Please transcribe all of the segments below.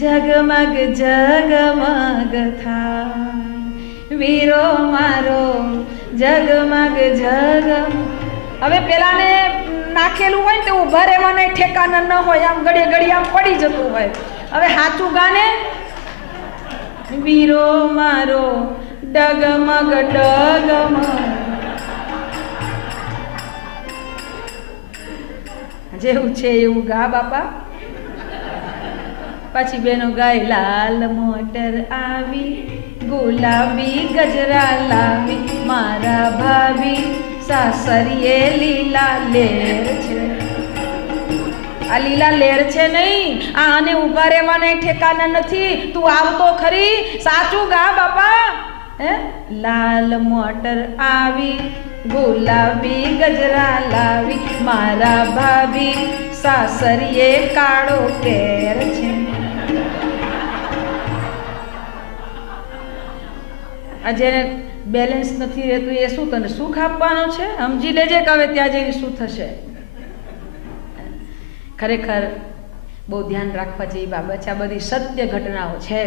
જગમગ જગમગ થાય વીરો મારો જગમગ જગમ. હવે પેલાને નાખેલું હોય ને તો ઉભા રહેવાના ઠેકાના ન હોય, આમ ઘડીએ ઘડીએ આમ પડી જતું હોય. હવે સાચું ગાને વીરો મારો ડગમગ ડગમગ. જેવું છે એવું ગા બાપા. પછી બેનો ગાય લાલ મોટર આવી ગુલાબી ગજરા લાવી મારા ભાભી સાસરીએ લીલા લેર છે. આ લીલા લેર છે નહીં, આ આને ઉભા રહેવાના ઠેકાના નથી. તું આવતો ખરી, સાચું ગા બાપા. હે લાલ મોટર આવી ગુલાબી ગજરા લાવી મારા ભાભી સાસરીએ કાળો કેર છે. આ જેને બેલેન્સ નથી રહેતું એ શું તને સુખ આપવાનું છે? સમજી લેજે કે હવે ત્યાં જઈને શું થશે. ખરેખર બહુ ધ્યાન રાખવા જેવી બાબત છે. આ બધી સત્ય ઘટનાઓ છે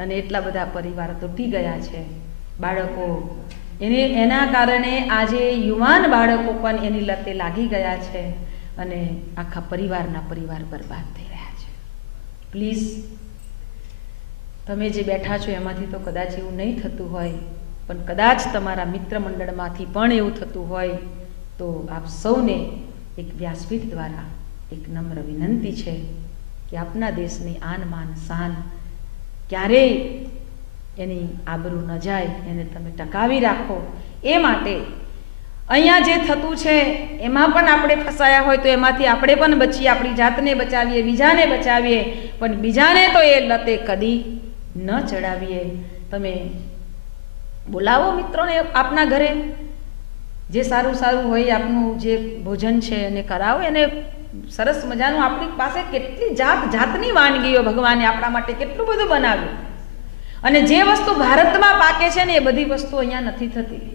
અને એટલા બધા પરિવાર તૂટી ગયા છે. બાળકો એના કારણે આજે યુવાન બાળકો પણ એની લતે લાગી ગયા છે અને આખા પરિવાર બરબાદ થઈ રહ્યા છે. પ્લીઝ તમે જે બેઠા છો એમાંથી તો કદાચ એવું નહીં થતું હોય, પણ કદાચ તમારા મિત્ર મંડળમાંથી પણ એવું થતું હોય તો આપ સૌને એક વ્યાસપીઠ દ્વારા એક નમ્ર વિનંતી છે કે આપના દેશની આન માન શાન ક્યારેય એની આબરૂ ન જાય, એને તમે ટકાવી રાખો. એ માટે અહીંયા જે થતું છે એમાં પણ આપણે ફસાયા હોય તો એમાંથી આપણે પણ બચીએ, આપણી જાતને બચાવીએ, બીજાને બચાવીએ, પણ બીજાને તો એ લતે કદી ન ચડાવીએ. તમે બોલાવો મિત્રોને આપના ઘરે, જે સારું સારું હોય આપનું જે ભોજન છે એને કરાવો, એને સરસ મજાનું. આપણી પાસે કેટલી જાતની વાનગીઓ ભગવાને આપણા માટે કેટલું બધું બનાવ્યું. અને જે વસ્તુ ભારતમાં પાકે છે ને એ બધી વસ્તુ અહીંયા નથી થતી.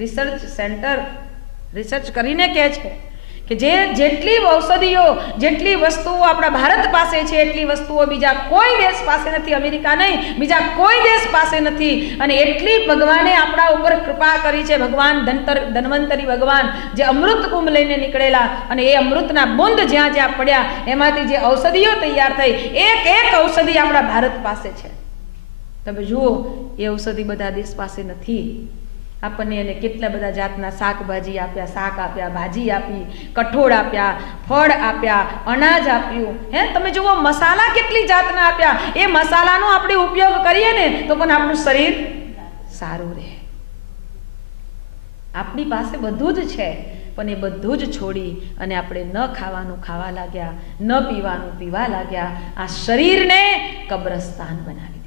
રિસર્ચ સેન્ટર રિસર્ચ કરીને કહે છે કે જેટલી ઔષધિઓ, જેટલી વસ્તુઓ આપણા ભારત પાસે છે એટલી વસ્તુઓ બીજા કોઈ દેશ પાસે નથી. અમેરિકા નહીં, બીજા કોઈ દેશ પાસે નથી. અને એટલી ભગવાને આપણા ઉપર કૃપા કરી છે. ભગવાન ધન્વંતરી ભગવાન જે અમૃત કુંભ લઈને નીકળેલા અને એ અમૃતના બુંદ જ્યાં જ્યાં પડ્યા એમાંથી જે ઔષધિઓ તૈયાર થઈ, એક ઔષધિ આપણા ભારત પાસે છે. તમે જુઓ, એ ઔષધિ બધા દેશ પાસે નથી. આપણને એને કેટલા બધા જાતના શાકભાજી આપ્યા, શાક આપ્યા, ભાજી આપી, કઠોળ આપ્યા, ફળ આપ્યા, અનાજ આપ્યું. તમે જુઓ, મસાલા કેટલી જાતના આપ્યા. એ મસાલાનો આપણે ઉપયોગ કરીએ ને તો પણ આપણું શરીર સારું રહે. આપણી પાસે બધું જ છે, પણ એ બધું જ છોડી અને આપણે ન ખાવાનું ખાવા લાગ્યા, ન પીવાનું પીવા લાગ્યા. આ શરીરને કબ્રસ્તાન બનાવી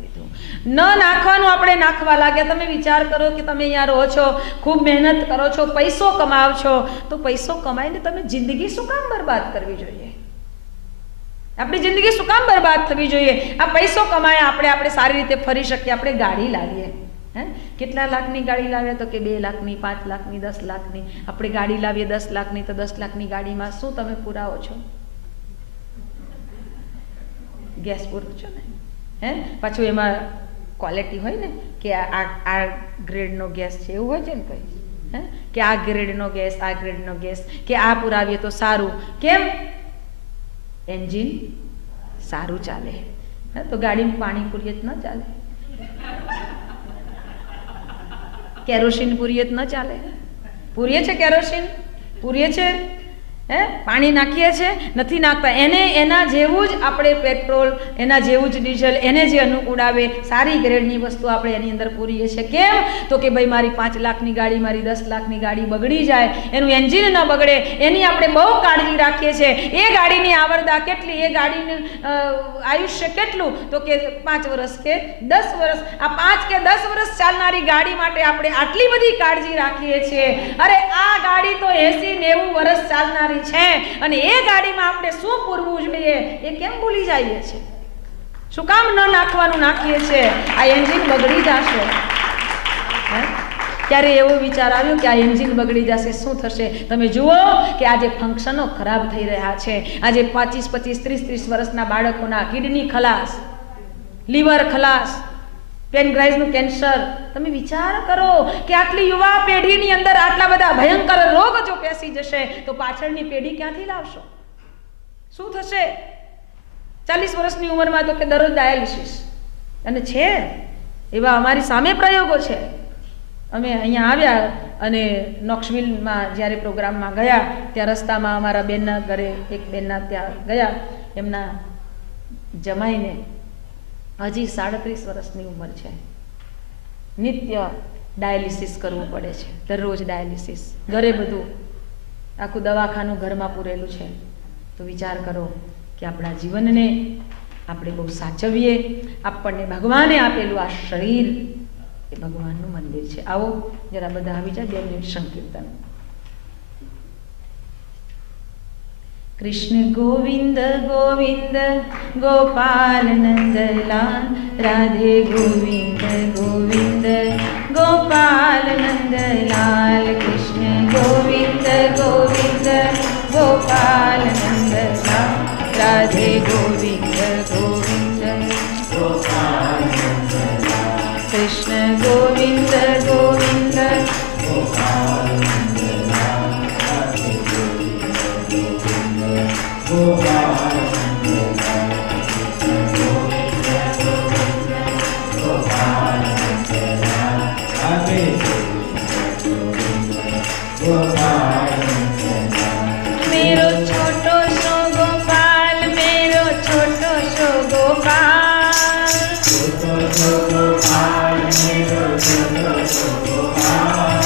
દીધું. ન નાખવાનું આપણે નાખવા લાગ્યા. તમે વિચાર કરો કે તમે અહીંયા રહો છો, ખૂબ મહેનત કરો છો, પૈસો કમાવ છો, તો પૈસો કમાઈને તમે જિંદગી શું કામ બરબાદ કરવી જોઈએ? આપણી જિંદગી શું કામ બરબાદ થવી જોઈએ? આ પૈસો કમાય આપણે સારી રીતે ફરી શકીએ. આપણે ગાડી લાવીએ, કેટલા લાખની ગાડી લાવીએ તો કે 2 લાખની, 5 લાખની, 10 લાખની. આપણે ગાડી લાવીએ 10 લાખની, તો 10 લાખની ગાડીમાં શું તમે પુરાવો છો? ગેસ પૂરો છો ને? પાછું એમાં ક્વોલિટી હોય ને કે આ ગ્રેડનો ગેસ છે, એવું હોય છે ને કંઈ, કે આ ગ્રેડનો ગેસ, આ ગ્રેડનો ગેસ, કે આ પુરાવીએ તો સારું. કેમ? એન્જિન સારું ચાલે. તો ગાડીમાં પાણી પૂરીએ જ ન ચાલે, કેરોસીન પૂરીએ જ ન ચાલે. પૂરીએ છે કેરોસીન, પૂરીએ છે, પાણી નાખીએ છીએ, નથી નાખતા. એના જેવું જ આપણે પેટ્રોલ, એના જેવું જ ડીઝલ, એને જે અનુકૂળ આવે સારી ગ્રેડની વસ્તુ આપણે એની અંદર પૂરીએ છીએ. કેમ? તો કે ભાઈ મારી 5 લાખની ગાડી, મારી 10 લાખની ગાડી બગડી જાય, એનું એન્જિન ન બગડે, એની આપણે બહુ કાળજી રાખીએ છીએ. એ ગાડીની આવરદા કેટલી, એ ગાડીનું આયુષ્ય કેટલું? તો કે 5 વર્ષ કે 10 વર્ષ. આ 5 કે 10 વર્ષ ચાલનારી ગાડી માટે આપણે આટલી બધી કાળજી રાખીએ છીએ. અરે આ ગાડી તો 80-90 વર્ષ ચાલનારી છે અને એ ગાડીમાં આપણે શું પૂરવું જોઈએ એ કેમ ભૂલી જઈએ છીએ? શું કામ ન નાખવાનું નાખીએ છીએ? આ એન્જિન બગડી જશે. ત્યારે એવો વિચાર આવ્યો કે આ એન્જિન બગડી જશે, શું થશે? તમે જુઓ કે આજે ફંક્શનો ખરાબ થઈ રહ્યા છે. આજે 25, 25, 30 વર્ષના બાળકોના કિડની ખલાસ, લીવર ખલાસ, પેનક્રાઇઝનું કેન્સર. તમે વિચાર કરો કે આટલી યુવા પેઢીની અંદર આટલા બધા ભયંકર રોગ જો પેસી જશે તો પાછળની પેઢી ક્યાંથી લાવશો? શું થશે? 40 વર્ષની ઉંમરમાં તો કે દરરોજ ડાયાલિસિસ. અને છે એવા અમારી સામે પ્રયોગો છે. અમે અહીંયા આવ્યા અને નોક્સવિલમાં જ્યારે પ્રોગ્રામમાં ગયા ત્યાં રસ્તામાં અમારા બેનના ઘરે એક બેનના ત્યાં ગયા. એમના જમાઈને હજી 37 વર્ષની ઉંમર છે. નિત્ય ડાયાલિસિસ કરવું પડે છે, દરરોજ ડાયાલિસિસ. ઘરે બધું આખું દવાખાનું ઘરમાં પૂરેલું છે. તો વિચાર કરો કે આપણા જીવનને આપણે બહુ સાચવીએ. આપણને ભગવાને આપેલું આ શરીર એ ભગવાનનું મંદિર છે. આવો જરા બધા આવી જાય 2 મિનિટ સંકીર્તન. કૃષ્ણ ગોવિંદ ગોવિંદ ગોપાલ નંદલાલ, રાધે ગોવિંદ ગોવિંદ ગોપાલ નંદલાલ. કૃષ્ણ ગોવિંદ ગોવિંદ ગોપાલ નંદલાલ, રાધે ગોવિંદ ગોવિંદ ગોપાલ નંદલાલ. કૃષ્ણ ગોવિંદ ગોવિંદ ગોપાલ નંદલાલ, રાધે ગોવિંદ ગોવિંદ ગોપાલ નંદલાલ. કૃષ્ણ ગોવિંદ ગોવિંદ ગોપાલ નંદલાલ, રાધે ગોવિંદ ગોપાલ નંદલાલ. મેરો છોટો સો ગોપાલ, મેરો છોટો સો ગોપાલ, છોટો સો ગોપાલ, મેરો છોટો સો ગોપાલ,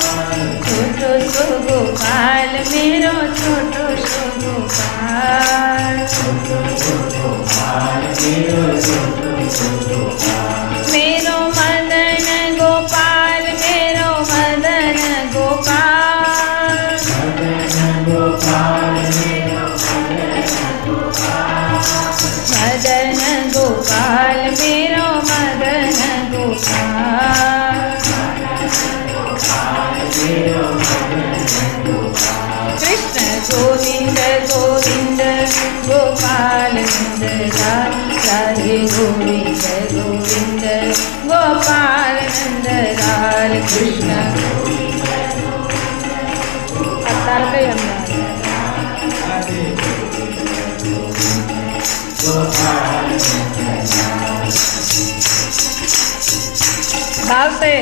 છોટો સો ગોપાલ, મેરો છોટો સો ગોપાલ, છોટો સો ગોપાલ, મેરો છોટો સો ગોપાલ. મેરો મદન ગોપાલ, મેરો મદન ગોપાલ, મદન ગોપાલ, મેરો મદન ગોપાલ, મદન ગોપાલ, મેરો મદન ગોપાલ, મેરો મદન ગોપાલ. કૃષ્ણ ગોવિંદ ગોવિંદ ગોપાલ નંદલાલ, રાધે ગોવિંદ ગોવિંદ ગોપાલ નંદલાલ. કૃષ્ણ અત્યારે કઈ અમદાવાદ ભાવશે.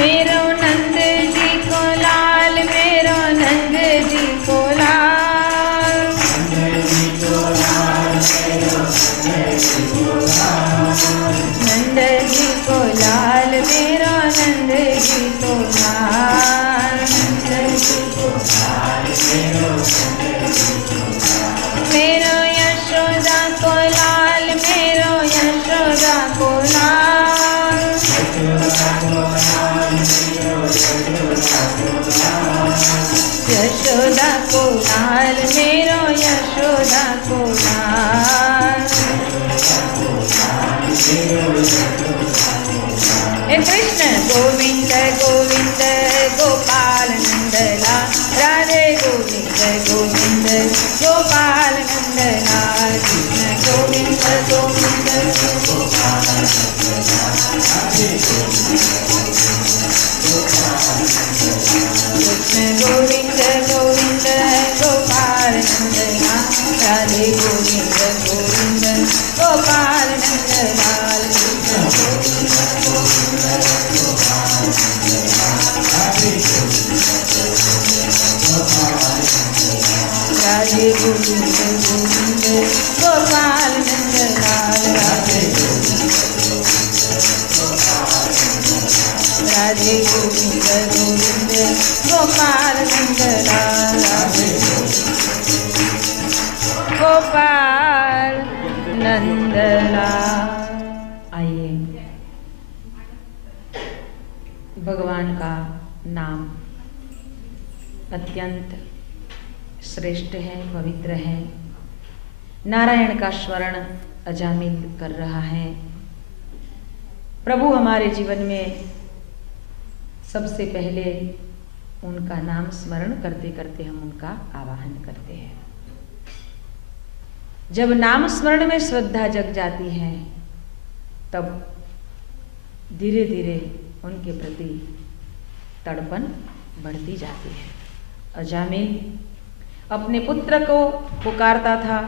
मेरो नंद जी को लाल, मेरो नंद जी को लाल, नंद जी को लाल, मेरो नंद जी को लाल, नंद जी को लाल, मेरो नंद जी को लाल, नंद जी को लाल, मेरो नंद जी को लाल. मेरो यशोदा को लाल, मेरो यशोदा को लाल, यशोदा को लाल, यशोदा को लाल, मेरो यशोदा को लाल. हे कृष्ण गोविंद गोविंद गोपाल नंदलाल, राधे गोविंद गोविंद गोपाल नंदलाल. कृष्ण गोविंद गोविंद गोपाल नंदलाल, राधे गोविंद कृष्ण गोविंद गोविंद गोपाल नंदलाल, राधे गोविंद गोविंद गोपाल नंदलाल. कृष्ण गोविंद गोविंद गोपाल नंदलाल, राधे गोविंद गोपाल नंदलाल, राधे गोविंद गोविंद गोपाल नंदलाल, राधे गोविंद राधे गोविंद गोविंद गोपाल नंदलाल, राधे अत्यंत श्रेष्ठ है, पवित्र है। नारायण का स्मरण अजामिल कर रहा है। प्रभु हमारे जीवन में सबसे पहले उनका नाम स्मरण करते करते हम उनका आवाहन करते हैं। जब नाम स्मरण में श्रद्धा जग जाती है तब धीरे धीरे उनके प्रति तड़पन बढ़ती जाती है। अजामिल अपने पुत्र को पुकारता था,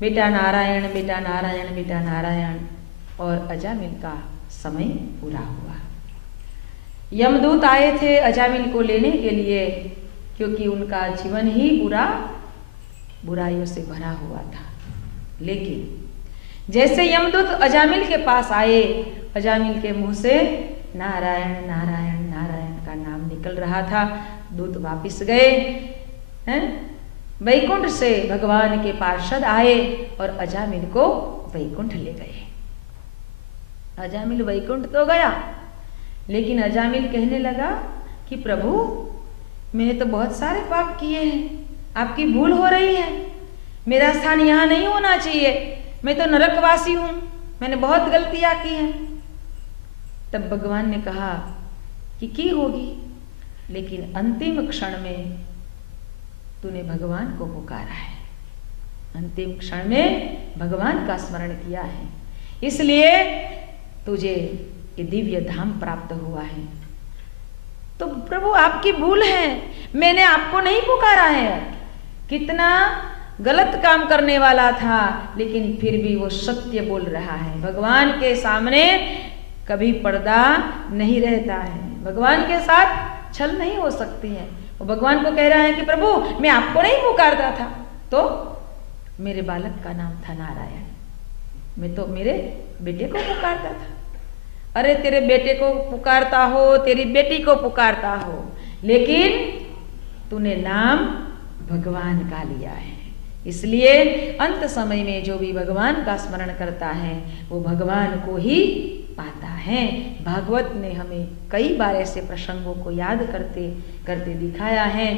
बेटा नारायण, बेटा नारायण, बेटा नारायण, और अजामिल का समय पूरा हुआ। यमदूत आए थे अजामिल को लेने के लिए, क्योंकि उनका जीवन ही पूरा बुराइयों से भरा हुआ था। लेकिन जैसे यमदूत अजामिल के पास आए, अजामिल के मुंह से नारायण नारायण नारायण का नाम निकल रहा था। दूत वापिस गए हैं, वैकुंठ से भगवान के पार्षद आए और अजामिल को वैकुंठ ले गए। अजामिल वैकुंठ तो गया, लेकिन अजामिल कहने लगा कि प्रभु मैंने तो बहुत सारे पाप किए हैं, आपकी भूल हो रही है, मेरा स्थान यहाँ नहीं होना चाहिए, मैं तो नरकवासी हूँ, मैंने बहुत गलतियाँ की हैं। तब भगवान ने कहा कि की होगी, लेकिन अंतिम क्षण में तूने भगवान को पुकारा है, अंतिम क्षण में भगवान का स्मरण किया है, इसलिए तुझे ये दिव्य धाम प्राप्त हुआ है। तो प्रभु आपकी भूल है, मैंने आपको नहीं पुकारा है। कितना गलत काम करने वाला था, लेकिन फिर भी वो सत्य बोल रहा है। भगवान के सामने कभी पर्दा नहीं रहता है, भगवान के साथ छल नहीं हो सकती है। वो भगवान को कह रहा है कि प्रभु मैं आपको नहीं पुकारता था, तो मेरे बालक का नाम था नारायण, मैं तो मेरे बेटे को पुकारता था। अरे तेरे बेटे को पुकारता हो, तेरी बेटी को पुकारता हो, लेकिन तूने नाम भगवान का लिया है। इसलिए अंत समय में जो भी भगवान का स्मरण करता है वो भगवान को ही पाता है। भागवत ने हमें कई बार ऐसे प्रसंगों को याद करते करते दिखाया है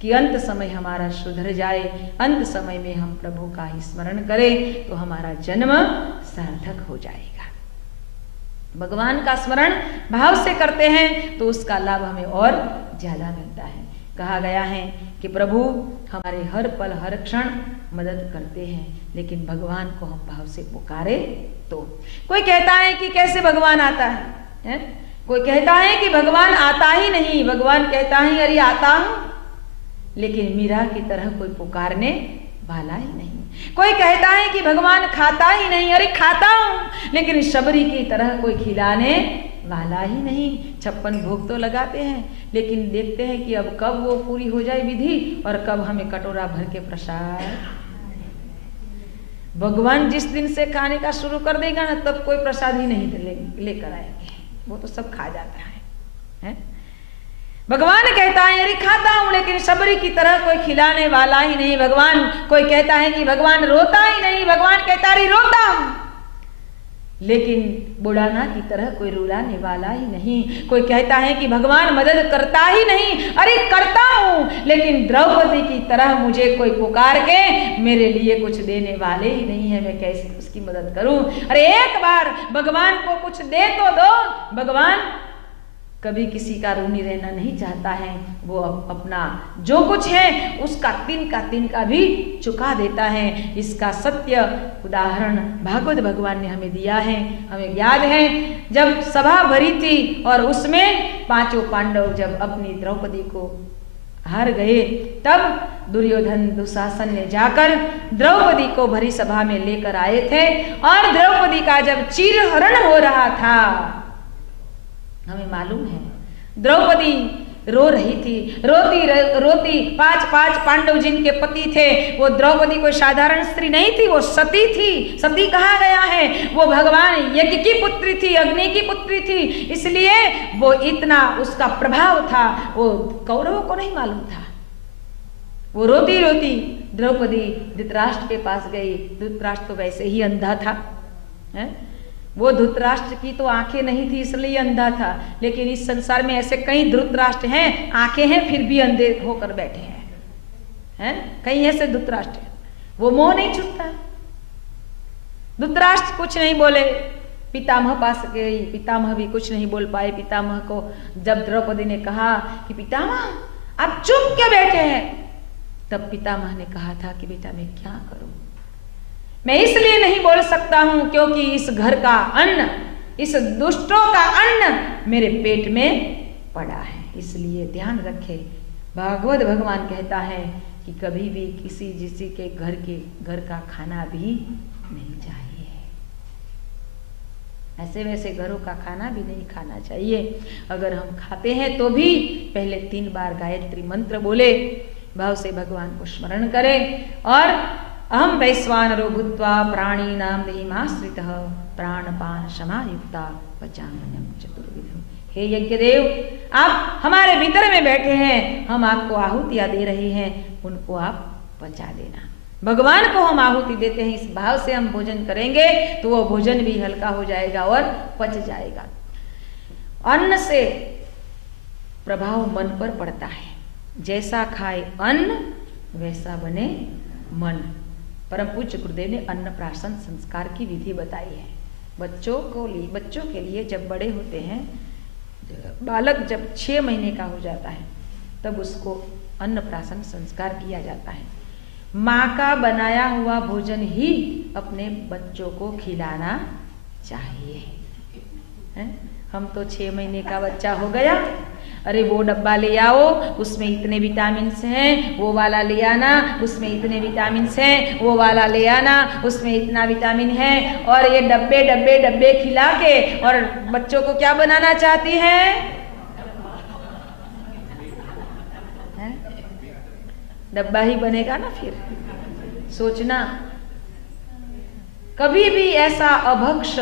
कि अंत समय हमारा सुधर जाए, अंत समय में हम प्रभु का ही स्मरण करें तो हमारा जन्म सार्थक हो जाएगा। भगवान का स्मरण भाव से करते हैं तो उसका लाभ हमें और ज्यादा मिलता है। कहा गया है कि प्रभु हमारे हर पल हर क्षण मदद करते हैं, लेकिन भगवान को हम भाव से पुकारे तो। कोई कहता है कि कैसे भगवान आता है? कोई कहता है कि भगवान आता ही नहीं, भगवान कहता है अरे आता हूं, लेकिन मीरा की तरह कोई पुकारने वाला ही नहीं। कोई कहता है कि भगवान खाता ही नहीं, अरे खाता हूं, लेकिन शबरी की तरह कोई खिलाने वाला ही नहीं। 56 भोग तो लगाते हैं, लेकिन देखते हैं कि अब कब वो पूरी हो जाए विधि और कब हमें कटोरा भर के प्रसाद। भगवान जिस दिन से खाने का शुरू कर देगा ना, तब कोई प्रसाद ही नहीं लेकर आएंगे, वो तो सब खा जाता है? भगवान कहता है अरे खाता हूं, लेकिन शबरी की तरह कोई खिलाने वाला ही नहीं। भगवान कोई कहता है कि भगवान रोता ही नहीं, भगवान कहता है रोता हूं, लेकिन बुढ़ाना की तरह कोई रुलाने वाला ही नहीं। कोई कहता है कि भगवान मदद करता ही नहीं, अरे करता हूं, लेकिन द्रौपदी की तरह मुझे कोई पुकार के मेरे लिए कुछ देने वाले ही नहीं है, मैं कैसे उसकी मदद करूं? अरे एक बार भगवान को कुछ दे तो दो। भगवान कभी किसी का ऋणी रहना नहीं चाहता है, वो अपना जो कुछ है उसका तिनका भी चुका देता है। इसका सत्य उदाहरण भागवत भगवान ने हमें दिया है। हमें याद है जब सभा भरी थी और उसमें 5 पांडव जब अपनी द्रौपदी को हार गए, तब दुर्योधन दुशासन ने जाकर द्रौपदी को भरी सभा में लेकर आए थे, और द्रौपदी का जब चीरहरण हो रहा था, हमें मालूम है द्रौपदी रो रही थी, रोती 5 पांडव जिनके पति थे, वो द्रौपदी कोई साधारण स्त्री नहीं थी, वो सती थी। सती कहा गया है, वो भगवान यज्ञ की पुत्री थी, अग्नि की पुत्री थी, इसलिए वो इतना उसका प्रभाव था, वो कौरवों को नहीं मालूम था। वो रोती रोती द्रौपदी धृतराष्ट्र के पास गई। धृतराष्ट्र तो वैसे ही अंधा था, है? वो धृतराष्ट्र की तो आंखें नहीं थी इसलिए अंधा था, लेकिन इस संसार में ऐसे कई धृतराष्ट्र हैं, आंखें हैं फिर भी अंधे होकर बैठे हैं, कई ऐसे धृतराष्ट्र हैं। वो मोह नहीं छूटता। धृतराष्ट्र कुछ नहीं बोले, पितामह पास गई, पितामह भी कुछ नहीं बोल पाए। पितामह को जब द्रौपदी ने कहा कि पितामह आप चुप क्यों बैठे हैं, तब पितामह ने कहा था कि बेटा मैं क्या करूं, मैं इसलिए नहीं बोल सकता हूं क्योंकि इस घर का अन्न, इस दुष्टों का अन्न मेरे पेट में पड़ा है, इसलिए ध्यान रखे। भागवत भगवान कहता है कि कभी भी किसी के घर का खाना भी नहीं चाहिए, ऐसे वैसे घरों का खाना भी नहीं खाना चाहिए। अगर हम खाते हैं तो भी पहले 3 बार गायत्री मंत्र बोले, भाव से भगवान को स्मरण करें और अहम वैश्वानरो भूत्वा प्राणीनां देहिमाश्रितः प्राणपान समायुक्ता पचाम्यन्नं चतुर्विधम्। हे यज्ञदेव, आप हमारे भीतर में बैठे हैं, हम आपको आहुतियां दे रहे हैं, उनको आप पचा देना। भगवान को हम आहुति देते हैं, इस भाव से हम भोजन करेंगे तो वो भोजन भी हल्का हो जाएगा और पच जाएगा। अन्न से प्रभाव मन पर पड़ता है, जैसा खाए अन्न वैसा बने मन। परम पूज्य गुरुदेव ने अन्नप्राशन संस्कार की विधि बताई है। बच्चों के लिए जब बड़े होते हैं, बालक जब 6 महीने का हो जाता है तब उसको अन्नप्राशन संस्कार किया जाता है। माँ का बनाया हुआ भोजन ही अपने बच्चों को खिलाना चाहिए, है? हम तो 6 महीने का बच्चा हो गया, अरे वो डब्बा ले आओ, उसमें इतने विटामिन हैं, वो वाला ले आना, उसमें इतने विटामिन हैं, वो वाला ले आना, उसमें इतना विटामिन है, और ये डब्बे डब्बे डब्बे खिला के और बच्चों को क्या बनाना चाहती है? डब्बा ही बनेगा ना फिर। सोचना, कभी भी ऐसा अभक्ष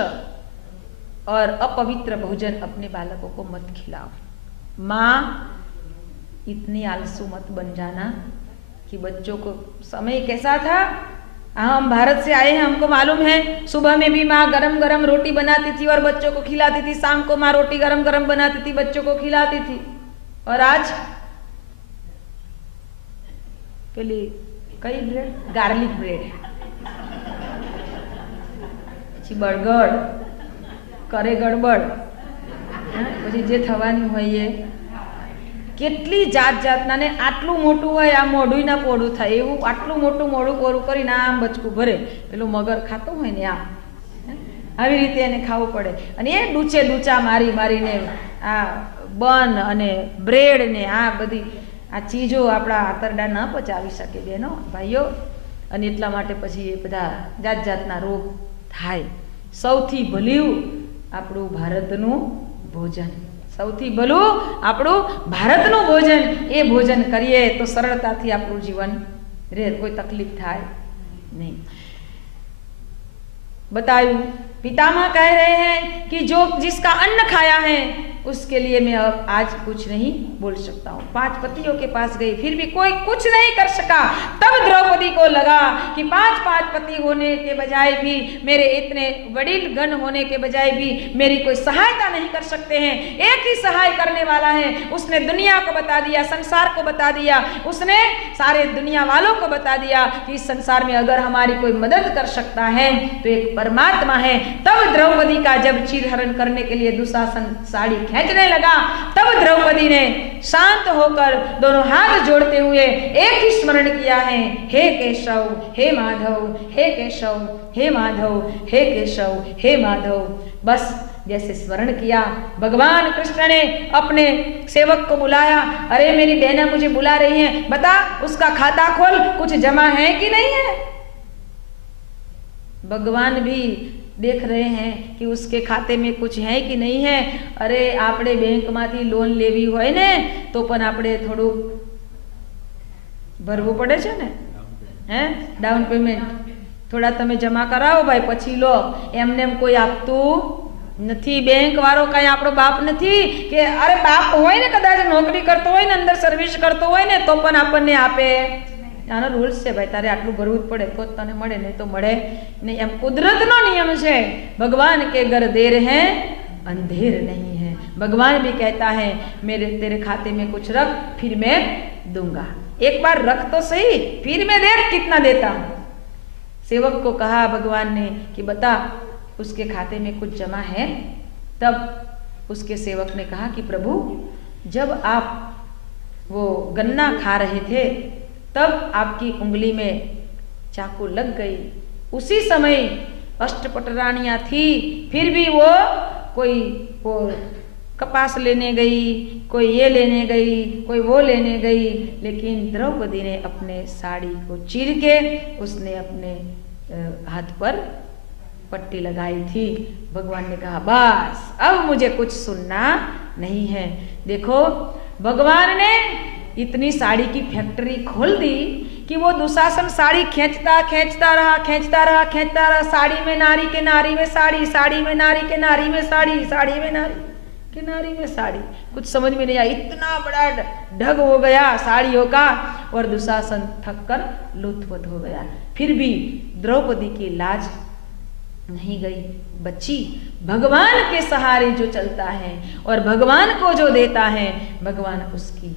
और अपवित्र भोजन अपने बालकों को मत खिलाओ। माँ इतनी आलसू मत बन जाना कि बच्चों को, समय कैसा था, हम भारत से आए हैं, हमको मालूम है, सुबह में भी माँ गरम गरम रोटी बनाती थी और बच्चों को खिलाती थी, शाम को माँ रोटी गरम गरम बनाती थी, बच्चों को खिलाती थी। और आज પેલી કઈ બ્રેડ, ગાર્લિક બ્રેડ, પછી બર્ગર કરે ગડબડ, પછી જે થવાની હોય એ કેટલી જાત જાતના, ને આટલું મોટું હોય આ મોઢું ના પોડું થાય એવું, આટલું મોટું મોઢું પોરું કરીને આમ બચકું ભરે, પેલું મગર ખાતો હોય ને આવી રીતે એને ખાવું પડે, અને એ ડૂચા મારી મારીને આ બન અને બ્રેડ ને આ બધી આ ચીજો આપણા આંતરડા ન પચાવી શકે બહેનો ભાઈઓ, અને એટલા માટે પછી એ બધા જાત જાતના રોગ થાય। સૌથી ભલું આપણું ભારતનું ભોજન, સૌથી ભલું આપણું ભારતનું ભોજન, એ ભોજન કરીએ તો સરળતાથી આપણું જીવન રહે, કોઈ તકલીફ થાય નહીં। बतायू पितामह कह रहे हैं कि जो जिसका अन्न खाया है उसके लिए मैं अब आज कुछ नहीं बोल सकता हूँ। 5 पतियों के पास गई, फिर भी कोई कुछ नहीं कर सका। तब द्रौपदी को लगा कि 5 पति होने के बजाय भी, मेरे इतने वडील गण होने के बजाय भी मेरी कोई सहायता नहीं कर सकते हैं। एक ही सहाय करने वाला है, उसने दुनिया को बता दिया, संसार को बता दिया, उसने सारे दुनिया वालों को बता दिया कि इस संसार में अगर हमारी कोई मदद कर सकता है तो एक परमात्मा है। तब द्रौपदी का जब चीरहरण करने के लिए दुशासन साड़ी खींचने लगा, तब द्रौपदी ने शांत होकर दोनों हाथ जोड़ते हुए एक ही स्मरण किया है, हे केशव हे माधव, हे केशव हे माधव, हे केशव हे माधव। बस जैसे स्मरण किया, भगवान कृष्ण ने अपने सेवक को बुलाया, अरे मेरी बहना मुझे बुला रही है, बता उसका खाता खोल, कुछ जमा है कि नहीं है। भगवान भी देख रहे हैं कि उसके खाते में कुछ है कि नहीं है। अरे आपणे बैंक मांथी लोन लेवी होय ने तो पण आपणे थोड़ू भरवू पड़े छे ने, हैं डाउन पेमेंट थोड़ा तमे जमा कराવો भाई પછી લો, એમને એમ કોઈ આપતું નથી। બેંક વાળો કઈ આપણો બાપ નથી કે અરે બાપ હોય ને કદાચ નોકરી કરતો હોય ને અંદર સર્વિસ કરતો હોય ને તો પણ આપણને આપે આનો રૂલ્સ છે ભાઈ, તારે આટલું ભરવું જ પડે તો જ તને મળે, નહીં તો મળે નહીં, એમ કુદરતનો નિયમ છે। भगवान के घर देर है अंधेर नहीं है। भगवान भी कहता है मेरे तेरे खाते में कुछ रख फिर मैं दूंगा, एक बार रख तो सही फिर मैं देख कितना देता हूं। सेवक को कहा भगवान ने कि बता उसके खाते में कुछ जमा है। तब उसके सेवक ने कहा कि प्रभु जब आप वो गन्ना खा रहे थे तब आपकी उंगली में चाकू लग गई, उसी समय अष्टपटरानियां थी, फिर भी वो कोई वो कपास लेने गई, कोई ये लेने गई, कोई वो लेने गई, लेकिन द्रौपदी ने अपने साड़ी को चीर के उसने अपने हाथ पर पट्टी लगाई थी। भगवान ने कहा बस अब मुझे कुछ सुनना नहीं है। देखो भगवान ने इतनी साड़ी की फैक्ट्री खोल दी कि वो दुशासन साड़ी खींचता रहा, साड़ी में नारी के नारी में साड़ी, साड़ी में नारी के नारी में साड़ी, साड़ी में नारी के नारी में साड़ी, कुछ समझ में नहीं आया। इतना बड़ा ढग हो गया साड़ियों का और दुशासन थक कर लुत्फुत हो गया। फिर भी द्रौपदी की लाज नहीं गई, बच्ची भगवान के सहारे जो चलता है और भगवान को जो देता है, भगवान उसकी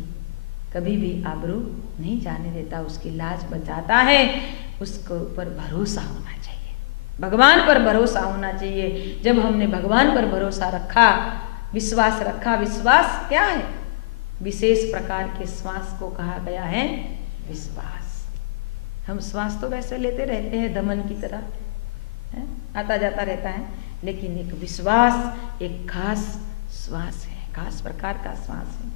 कभी भी आबरू नहीं जाने देता, उसकी लाज बचाता है। उसके ऊपर भरोसा होना चाहिए, भगवान पर भरोसा होना चाहिए। जब हमने भगवान पर भरोसा रखा, विश्वास रखा, विश्वास क्या है? विशेष प्रकार के श्वास को कहा गया है विश्वास। हम श्वास तो वैसे लेते रहते हैं धमन की तरह, आता जाता रहता है, लेकिन एक विश्वास एक खास श्वास है, खास प्रकार का श्वास है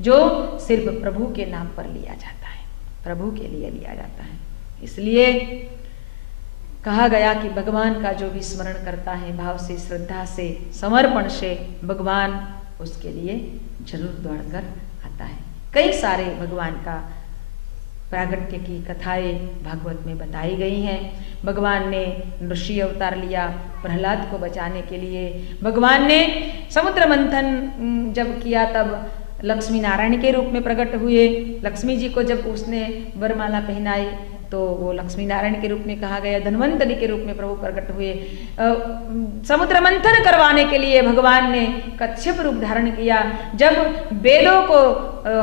जो सिर्फ प्रभु के नाम पर लिया जाता है, प्रभु के लिए लिया जाता है। इसलिए कहा गया कि भगवान का जो भी स्मरण करता है भाव से, श्रद्धा से, समर्पण से, भगवान उसके लिए जरूर दौड़कर आता है। कई सारे भगवान का प्रागट्य की कथाएं भागवत में बताई गई हैं। भगवान ने ऋषि अवतार लिया प्रहलाद को बचाने के लिए, भगवान ने समुद्र मंथन जब किया तब लक्ष्मी नारायण के रूप में प्रकट हुए। लक्ष्मी जी को जब उसने वरमाला पहनाई तो वो लक्ष्मी नारायण के रूप में कहा गया, धन्वंतरि के रूप में प्रभु प्रकट हुए। समुद्र मंथन करवाने के लिए भगवान ने कच्छप रूप धारण किया। जब वेदों को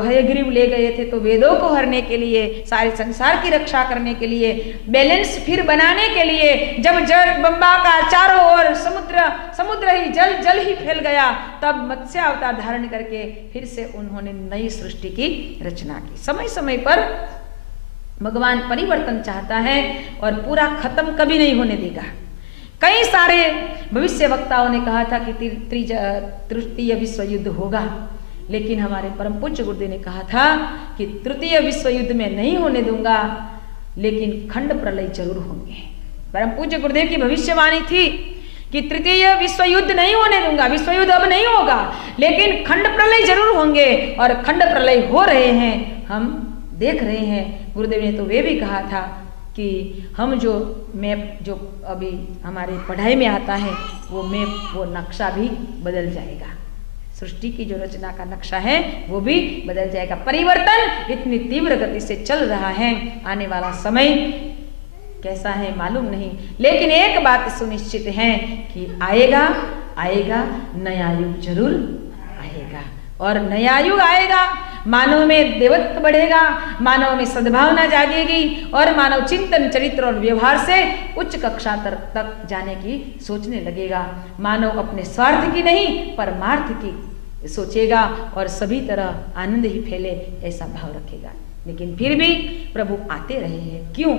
हयग्रीव ले गए थे तो वेदों को हरने के लिए, सारे संसार की रक्षा करने के लिए, बैलेंस फिर बनाने के लिए, जब जल बंबा का चारों ओर समुद्र ही जल ही फैल गया, तब मत्स्य अवतार धारण करके फिर से उन्होंने नई सृष्टि की रचना की। समय समय पर भगवान परिवर्तन चाहता है और पूरा खत्म कभी नहीं होने देगा। कई सारे भविष्य वक्ताओं ने कहा था कि तृतीय विश्व युद्ध होगा, लेकिन हमारे परम पूज्य गुरुदेव ने कहा था कि तृतीय विश्व युद्ध में नहीं होने दूंगा, लेकिन खंड प्रलय जरूर होंगे। परम पूज्य गुरुदेव की भविष्यवाणी थी कि तृतीय विश्व युद्ध नहीं होने दूंगा, विश्व युद्ध अब नहीं होगा, लेकिन खंड प्रलय जरूर होंगे, और खंड प्रलय हो रहे हैं, हम देख रहे हैं। गुरुदेव ने तो वे भी कहा था कि हम जो मैप जो अभी हमारे पढ़ाई में आता है वो मैप, वो नक्शा भी बदल जाएगा। सृष्टि की जो रचना का नक्शा है वो भी बदल जाएगा। परिवर्तन इतनी तीव्र गति से चल रहा है, आने वाला समय कैसा है मालूम नहीं, लेकिन एक बात सुनिश्चित है कि आएगा नया युग जरूर आएगा, और नया युग आएगा, मानव में देवत्व बढ़ेगा, मानव में सद्भावना जागेगी, और मानव चिंतन, चरित्र और व्यवहार से उच्च कक्षा तक जाने की सोचने लगेगा। मानव अपने स्वार्थ की नहीं परमार्थ की सोचेगा और सभी तरह आनंद ही फैले ऐसा भाव रखेगा। लेकिन फिर भी प्रभु आते रहे हैं, क्यों?